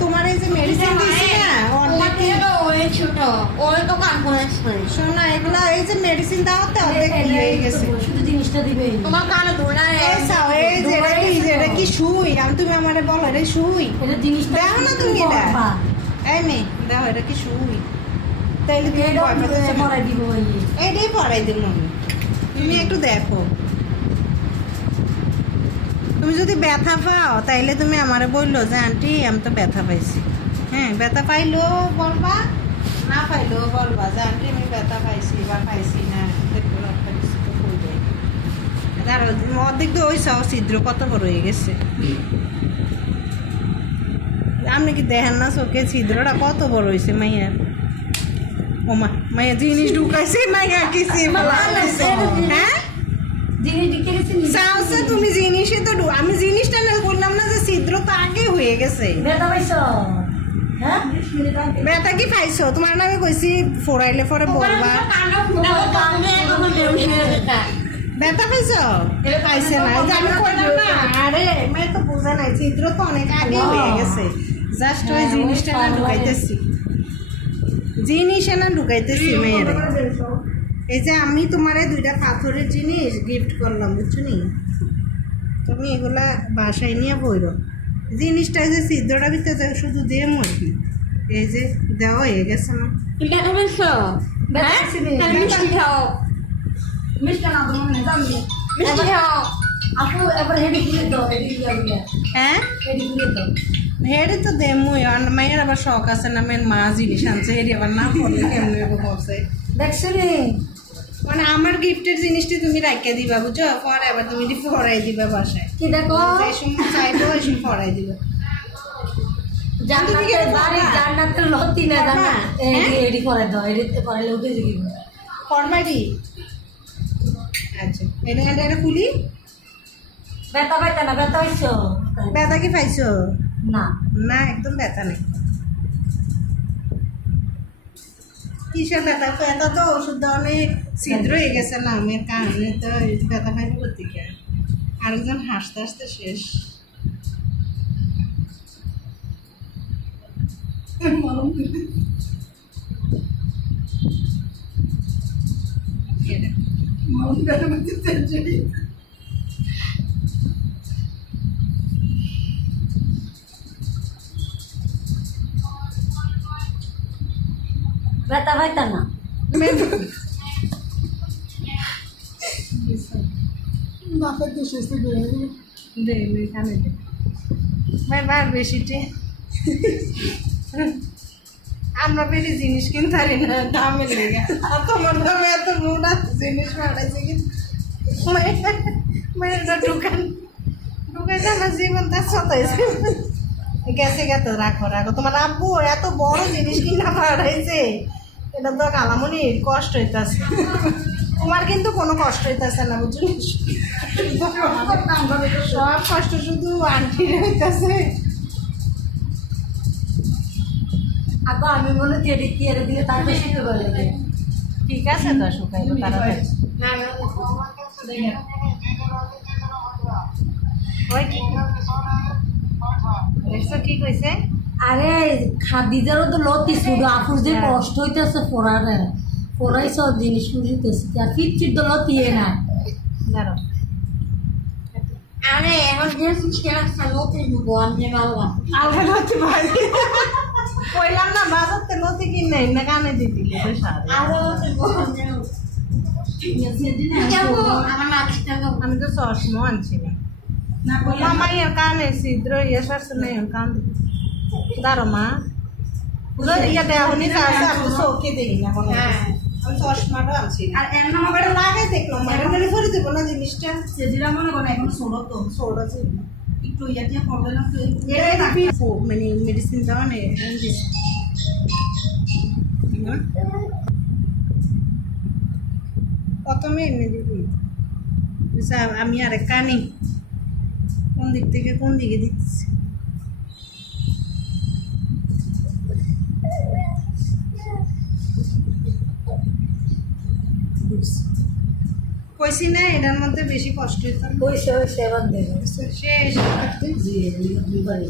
তোমার এই যে মেডিসিন দিছি না শোনা এগুলা এই যে মেডিসিন দাও তো হয়ে গেছে শুধু জিনিসটা দিবে তোমার কানে ধরে এই যে এটা কি সুই আমি তুমি আমারে বলো এটা সুই এটা জিনিসটা দাও না তুমি এটা এই মেয়ে দাও এটা কি সুই তাইলে পড়াই দিব এইটাই পড়াই দিব তুমি একটু দেখো তুমি যদি ব্যথা পাও তাইলে তুমি আমারে বললো যে আন্টি আমি তো ব্যথা পাইছি হ্যাঁ ব্যথা পাইলো বলবা না পাইলো বলবা যে আন্টি আমি ব্যথা পাইছি বা পাইছি না দেখবো একটা কিছু তো বলবে আর অর্ধেক তো ওই সব ছিদ্র কত বড় হয়ে গেছে আপনি কি দেখেন না চোখে ছিদ্রটা কত বড় হয়েছে মাইয়ার ওমা মাইয়া জিনিস ঢুকাইছে মাইয়া কিছু হ্যাঁ তুমি জিনিসে তো আমি জিনিসটা না বললাম না যে ছিদ্র তো আগে হয়ে গেছে ব্যথা কি পাইছো তোমার নামে কইছি ফোরাইলে পরে বলবা ব্যথা পাইছো পাইছে না আমি কইলাম না আরে মেয়ে তো বোঝা নাই ছিদ্র তো অনেক আগে হয়ে গেছে জাস্ট ওই জিনিসটা না ঢুকাইতেছি মেয়ের এই যে আমি তোমারে 2টা পাথরের জিনিস গিফট করলাম বুঝছো নি তুমি এগুলা বাসায় নিয়ে বইরো জিনিসটা যে ছিদ্রটা ভিতরে শুধু দিয়ে মরবি এই যে দেওয়া হয়ে গেছে না হ্যাঁ হেডি তো দেমুই মায়ের আবার শখ আছে না মেয়ের মা জিনিস আনছে হেডি আবার না পড়লে কেমন বলছে দেখছো মানে আমার গিফটের জিনিসটি তুমি রাখিয়ে দিবা বুঝছো পরে আবার তুমি পড়াই দিবা বাসায় কি দেখো এই সময় চাইবো এই সময় পড়াই দিবা জান্নাতের লতি না জানা এডি করে দাও এডিতে পড়াইলে উঠে যাবে ফরমাইডি আচ্ছা এটা খুলি ব্যথা পাইতা না ব্যথা হইছো ব্যথা কি পাইছো না না একদম ব্যথা নেই কিসের ব্যথা তো এত তো ওষুধ দেওয়ানে ছিদ্র হয়ে গেছে না আমের কারণে তো ব্যথা পাইনি প্রতিকে আরেকজন হাসতে হাসতে শেষ ব্যথা পাইতা না বেশিটে আমরা বেশি জিনিস কিনতে পারি না দামের লেগে আর তোমার দামে এত মোটা জিনিস পাঠাইছে কিন্তু ঢুকাইছে আমার জীবন তার সতাইছে গেছে গেছে রাখো তোমার আব্বু এত বড় জিনিস কিনা পাঠাইছে এটা তো কালামনির কষ্ট হইতেছে তোমার কিন্তু কোনো কষ্ট হইতেছে না বুঝলি সব কষ্ট শুধু আন্টির হইতেছে আগে আমি বলে তেড়ে কি এর দিলে তার বেশি তো বলে ঠিক আছে তো শুকাইলো তাড়াতাড়ি কি কইছে আরে খাদিজারও তো লতি শুধু আপুর যে কষ্ট হইতেছে পড়ারে পড়াই সব জিনিস বুঝিতেছে আর ফিরছির তো লতি না দাঁড়ো আরে এখন যে শিক্ষা লতি দিব আমি বাবা আলগা লতি ভাই কইলাম না বাজারতে লতি কিনে না কানে দিবি আরো আমি তো চশমা আনছিলাম মামাইয়ের কানে ছিদ্র ইয়ে সারছে না কান দাঁড়ো মা ইয়া দেওয়া হনি আছে আমি চৌকে দিই না আমি চশমাটা আনছি আর এমন আমার লাগাই দেখলাম ম্যাডাম করে দেবো না জিনিসটা সেদিরা মনে করে এখন ছোড়ো তো ছোট আছে একটু ইয়া দিয়ে পড়বে না মানে মেডিসিন দেওয়া নেই প্রথমে এনে দিবি আমি আরে কানি কোন দিক থেকে কোন দিকে দিচ্ছি কইছি না এটার মধ্যে বেশি কষ্ট হইতো না। হয়েছে এবার দেখো শেষ জি দুইবার